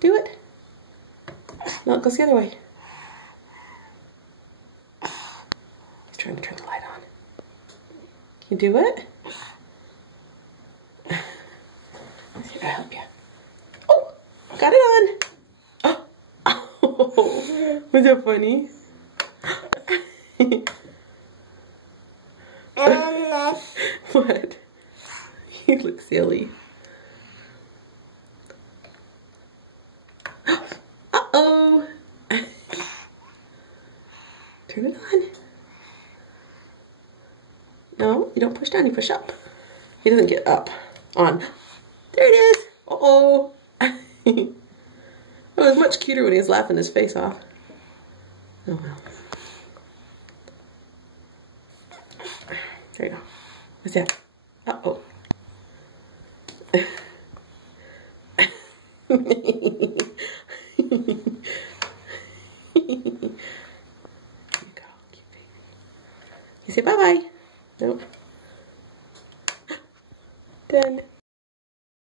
Do it. No, it goes the other way. He's trying to turn the light on. Can you do it? Here, I'll help you. Oh, got it on. Oh, was that funny? What? You look silly. Uh-oh. Turn it on. No, you don't push down, you push up. He doesn't get up. On. There it is. Uh-oh. It was much cuter when he was laughing his face off. Oh well. There you go. What's that? Uh-oh. There you go. You say bye-bye. Nope. Done.